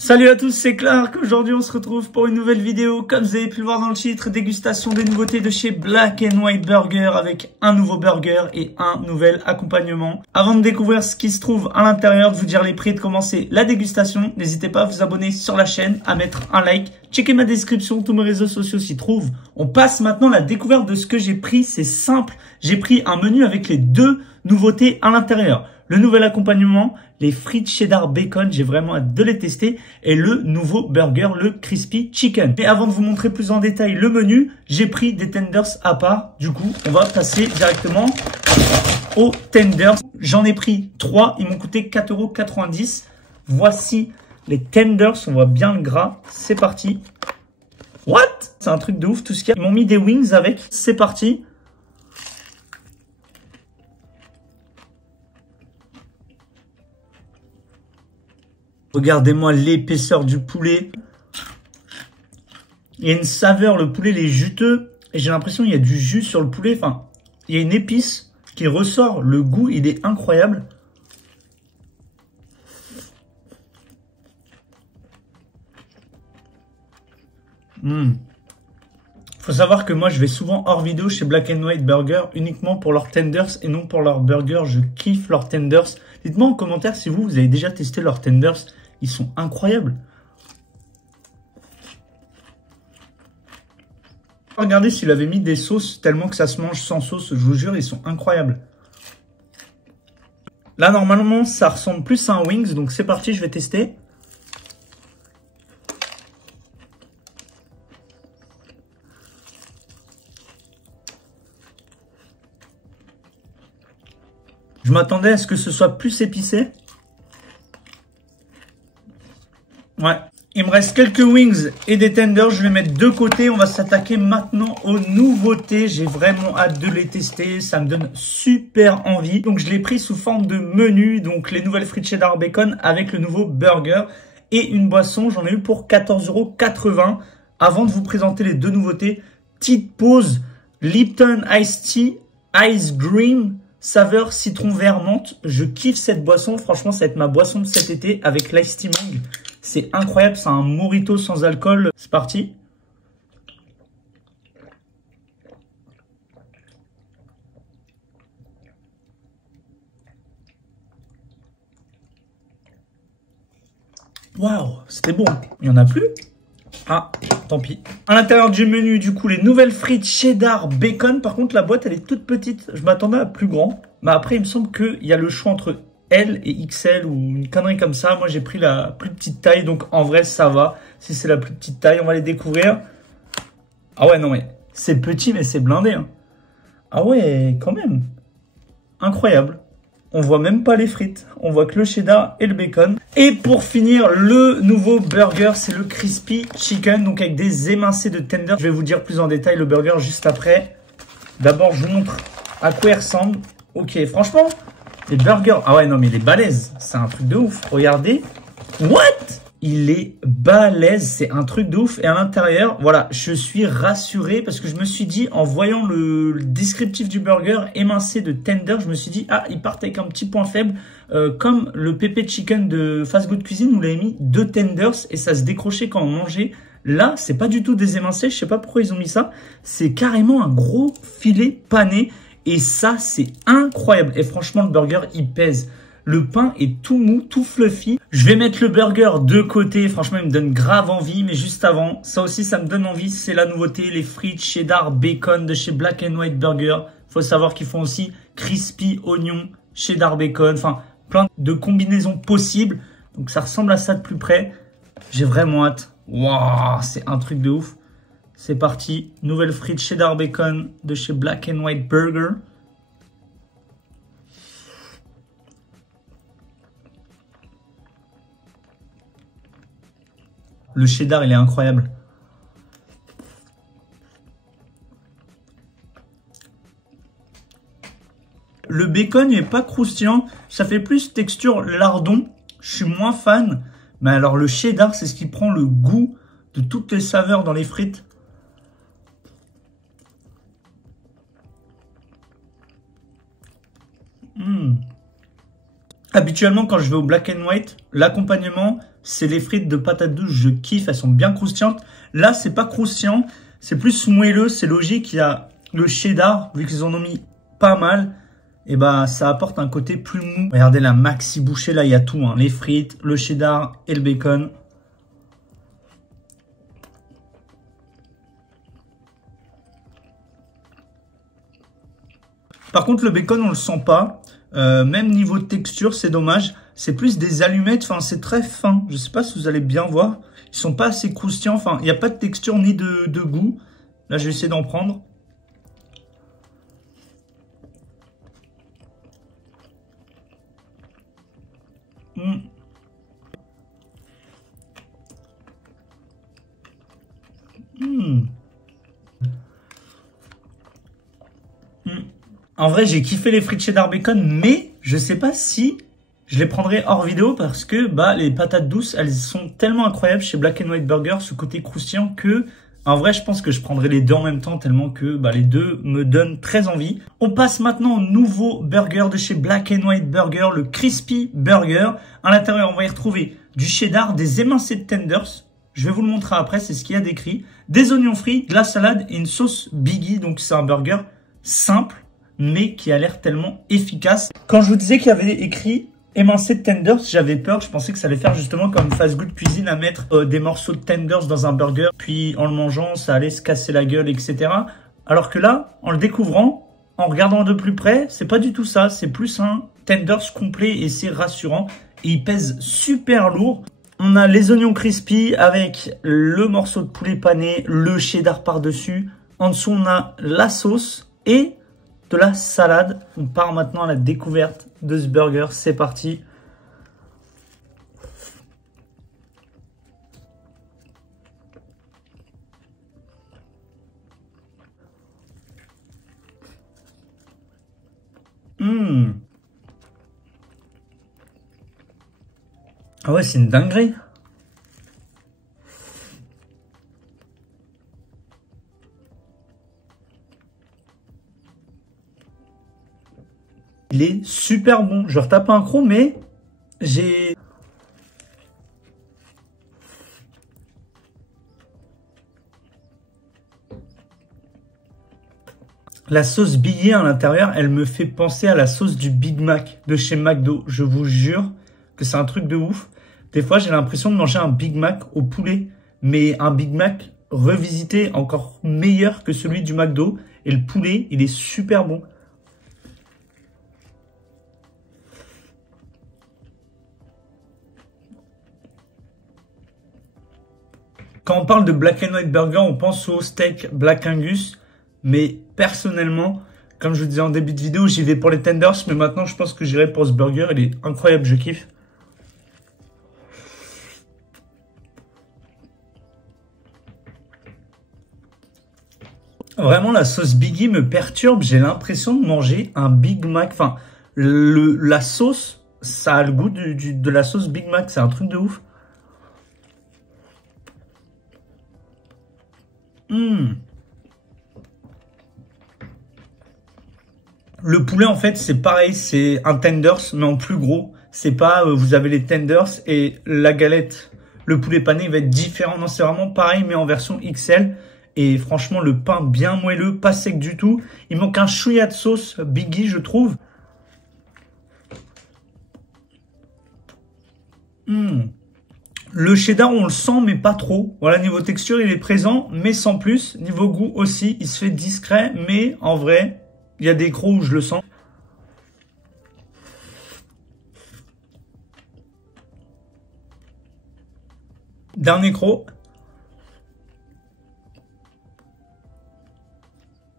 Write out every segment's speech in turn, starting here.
Salut à tous, c'est Clark. Aujourd'hui, on se retrouve pour une nouvelle vidéo. Comme vous avez pu le voir dans le titre, dégustation des nouveautés de chez Black & White Burger avec un nouveau burger et un nouvel accompagnement. Avant de découvrir ce qui se trouve à l'intérieur, de vous dire les prix et de commencer la dégustation, n'hésitez pas à vous abonner sur la chaîne, à mettre un like, checker ma description, tous mes réseaux sociaux s'y trouvent. On passe maintenant à la découverte de ce que j'ai pris. C'est simple, j'ai pris un menu avec les deux nouveautés à l'intérieur. Le nouvel accompagnement, les frites cheddar bacon, j'ai vraiment hâte de les tester. Et le nouveau burger, le crispy chicken. Mais avant de vous montrer plus en détail le menu, j'ai pris des tenders à part. Du coup, on va passer directement aux tenders. J'en ai pris 3, ils m'ont coûté 4,90 €. Voici les tenders, on voit bien le gras. C'est parti. What? C'est un truc de ouf tout ce qu'il y a. Ils m'ont mis des wings avec, c'est parti. Regardez-moi l'épaisseur du poulet. Il y a une saveur, le poulet il est juteux. Et j'ai l'impression qu'il y a du jus sur le poulet. Enfin, il y a une épice qui ressort. Le goût, il est incroyable. Faut savoir que moi, je vais souvent hors vidéo chez Black & White Burger uniquement pour leurs tenders et non pour leurs burgers. Je kiffe leurs tenders. Dites-moi en commentaire si vous avez déjà testé leurs tenders. Ils sont incroyables. Regardez s'il avait mis des sauces tellement que ça se mange sans sauce. Je vous jure, ils sont incroyables. Là, normalement, ça ressemble plus à un wings. Donc, c'est parti, je vais tester. Je m'attendais à ce que ce soit plus épicé. Ouais. Il me reste quelques wings et des tenders. Je vais mettre de côté. On va s'attaquer maintenant aux nouveautés. J'ai vraiment hâte de les tester. Ça me donne super envie. Donc, je l'ai pris sous forme de menu. Donc, les nouvelles frites cheddar bacon avec le nouveau burger et une boisson. J'en ai eu pour 14,80 €. Avant de vous présenter les deux nouveautés, petite pause. Lipton Iced Tea, Ice Green, saveur citron vert menthe. Je kiffe cette boisson. Franchement, ça va être ma boisson de cet été avec l'Ice Tea Mangue. C'est incroyable. C'est un mojito sans alcool. C'est parti. Waouh, c'était bon. Il n'y en a plus? Ah, tant pis. À l'intérieur du menu, du coup, les nouvelles frites cheddar bacon. Par contre, la boîte, elle est toute petite. Je m'attendais à plus grand. Mais après, il me semble qu'il y a le choix entre L et XL ou une connerie comme ça. Moi, j'ai pris la plus petite taille. Donc, en vrai, ça va. Si c'est la plus petite taille, on va les découvrir. Ah ouais, non, mais c'est petit, mais c'est blindé. Hein. Ah ouais, quand même. Incroyable. On voit même pas les frites. On voit que le cheddar et le bacon. Et pour finir, le nouveau burger, c'est le crispy chicken. Donc avec des émincés de tender. Je vais vous dire plus en détail le burger juste après. D'abord, je vous montre à quoi il ressemble. Ok, franchement, les burgers... Ah ouais, non, mais il est balèze. C'est un truc de ouf. Regardez. What? Il est balèze, c'est un truc de ouf. Et à l'intérieur, voilà, je suis rassuré parce que je me suis dit, en voyant le descriptif du burger émincé de tender, je me suis dit, ah, il part avec un petit point faible, comme le pépé chicken de Fast Good Cuisine où il avait mis 2 tenders et ça se décrochait quand on mangeait. Là, c'est pas du tout des émincés, je sais pas pourquoi ils ont mis ça. C'est carrément un gros filet pané et ça, c'est incroyable. Et franchement, le burger, il pèse. Le pain est tout mou, tout fluffy. Je vais mettre le burger de côté. Franchement, il me donne grave envie. Mais juste avant, ça aussi, ça me donne envie. C'est la nouveauté, les frites cheddar bacon de chez Black & White Burger. Faut savoir qu'ils font aussi crispy oignon, cheddar bacon. Enfin, plein de combinaisons possibles. Donc, ça ressemble à ça de plus près. J'ai vraiment hâte. Waouh, c'est un truc de ouf. C'est parti. Nouvelle frite cheddar bacon de chez Black & White Burger. Le cheddar, il est incroyable. Le bacon, il n'est pas croustillant. Ça fait plus texture lardon. Je suis moins fan. Mais alors, le cheddar, c'est ce qui prend le goût de toutes les saveurs dans les frites. Habituellement, quand je vais au Black & White, l'accompagnement, c'est les frites de patates douces, je kiffe, elles sont bien croustillantes. Là, c'est pas croustillant, c'est plus moelleux, c'est logique, il y a le cheddar, vu qu'ils en ont mis pas mal, et bah ça apporte un côté plus mou. Regardez la maxi bouchée, là, il y a tout, hein, les frites, le cheddar et le bacon. Par contre, le bacon, on le sent pas. Même niveau de texture, c'est dommage. C'est plus des allumettes. Enfin, c'est très fin. Je sais pas si vous allez bien voir. Ils sont pas assez croustillants. Enfin, il n'y a pas de texture ni de goût. Là, je vais essayer d'en prendre. Mmh. Mmh. En vrai, j'ai kiffé les frites cheddar bacon, mais je sais pas si je les prendrai hors vidéo parce que bah les patates douces, elles sont tellement incroyables chez Black and White Burger, ce côté croustillant que en vrai, je pense que je prendrai les deux en même temps tellement que bah, les deux me donnent très envie. On passe maintenant au nouveau burger de chez Black and White Burger, le Crispy Burger. À l'intérieur, on va y retrouver du cheddar, des émincés de tenders. Je vais vous le montrer après, c'est ce qu'il y a décrit. Des oignons frits, de la salade et une sauce Biggie. Donc c'est un burger simple, mais qui a l'air tellement efficace. Quand je vous disais qu'il y avait écrit émincé de tenders, j'avais peur, je pensais que ça allait faire justement comme Fast Good Cuisine à mettre des morceaux de tenders dans un burger, puis en le mangeant, ça allait se casser la gueule, etc. Alors que là, en le découvrant, en regardant de plus près, c'est pas du tout ça, c'est plus un tenders complet et c'est rassurant. Et il pèse super lourd. On a les oignons crispy avec le morceau de poulet pané, le cheddar par-dessus. En dessous, on a la sauce et de la salade. On part maintenant à la découverte de ce burger. C'est parti. Ah ouais, c'est une dinguerie. Il est super bon. Je retape un croc, mais j'ai... La sauce Biggie à l'intérieur, elle me fait penser à la sauce du Big Mac de chez McDo. Je vous jure que c'est un truc de ouf. Des fois, j'ai l'impression de manger un Big Mac au poulet, mais un Big Mac revisité encore meilleur que celui du McDo. Et le poulet, il est super bon. Quand on parle de Black and White Burger, on pense au steak Black Angus. Mais personnellement, comme je vous disais en début de vidéo, j'y vais pour les tenders. Mais maintenant, je pense que j'irai pour ce burger. Il est incroyable, je kiffe. Vraiment, la sauce Biggie me perturbe. J'ai l'impression de manger un Big Mac. Enfin, la sauce, ça a le goût de la sauce Big Mac. C'est un truc de ouf. Le poulet, en fait, c'est pareil. C'est un tenders, mais en plus gros. C'est pas, vous avez les tenders et la galette. Le poulet pané va être différent. Non, c'est vraiment pareil, mais en version XL. Et franchement, le pain bien moelleux, pas sec du tout. Il manque un chouïa de sauce Biggie, je trouve. Le cheddar, on le sent, mais pas trop. Voilà, niveau texture, il est présent, mais sans plus. Niveau goût aussi, il se fait discret, mais en vrai, il y a des crocs où je le sens. Dernier croc.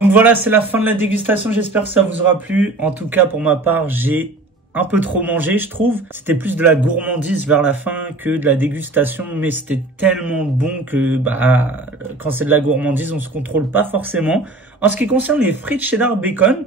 Donc voilà, c'est la fin de la dégustation. J'espère que ça vous aura plu. En tout cas, pour ma part, j'ai un peu trop mangé, je trouve. C'était plus de la gourmandise vers la fin que de la dégustation. Mais c'était tellement bon que bah, quand c'est de la gourmandise, on se contrôle pas forcément. En ce qui concerne les frites cheddar bacon,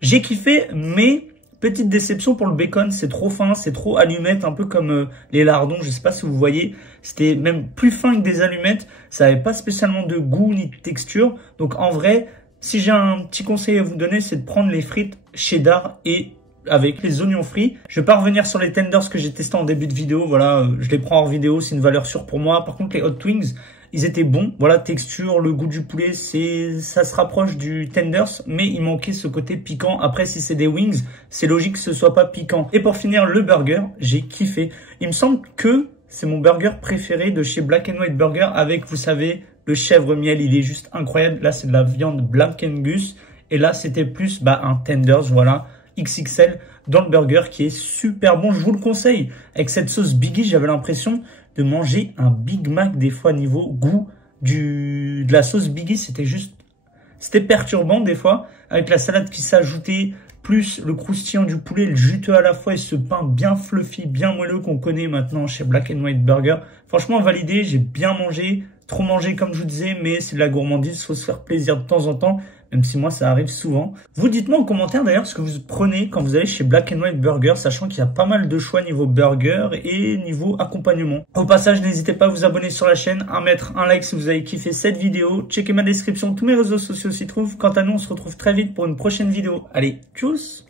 j'ai kiffé, mais petite déception pour le bacon. C'est trop fin, c'est trop allumette, un peu comme les lardons. Je sais pas si vous voyez. C'était même plus fin que des allumettes. Ça avait pas spécialement de goût ni de texture. Donc en vrai... Si j'ai un petit conseil à vous donner, c'est de prendre les frites cheddar et avec les oignons frits. Je vais pas revenir sur les tenders que j'ai testés en début de vidéo. Voilà, je les prends hors vidéo, c'est une valeur sûre pour moi. Par contre, les hot wings, ils étaient bons. Voilà, texture, le goût du poulet, ça se rapproche du tenders, mais il manquait ce côté piquant. Après, si c'est des wings, c'est logique que ce soit pas piquant. Et pour finir, le burger, j'ai kiffé. Il me semble que c'est mon burger préféré de chez Black & White Burger avec, vous savez, le chèvre miel. Il est juste incroyable. Là, c'est de la viande Black Angus. Et là, c'était plus un tenders, voilà, XXL dans le burger qui est super bon. Je vous le conseille. Avec cette sauce Biggie, j'avais l'impression de manger un Big Mac des fois niveau goût de la sauce Biggie. C'était perturbant des fois avec la salade qui s'ajoutait, plus le croustillant du poulet, le juteux à la fois et ce pain bien fluffy, bien moelleux qu'on connaît maintenant chez Black & White Burger. Franchement, validé, j'ai bien mangé, trop mangé comme je vous disais, mais c'est de la gourmandise, faut se faire plaisir de temps en temps, même si moi ça arrive souvent. Vous dites-moi en commentaire d'ailleurs ce que vous prenez quand vous allez chez Black & White Burger, sachant qu'il y a pas mal de choix niveau burger et niveau accompagnement. Au passage, n'hésitez pas à vous abonner sur la chaîne, à mettre un like si vous avez kiffé cette vidéo, checkez ma description, tous mes réseaux sociaux s'y trouvent. Quant à nous, on se retrouve très vite pour une prochaine vidéo. Allez, tchuss!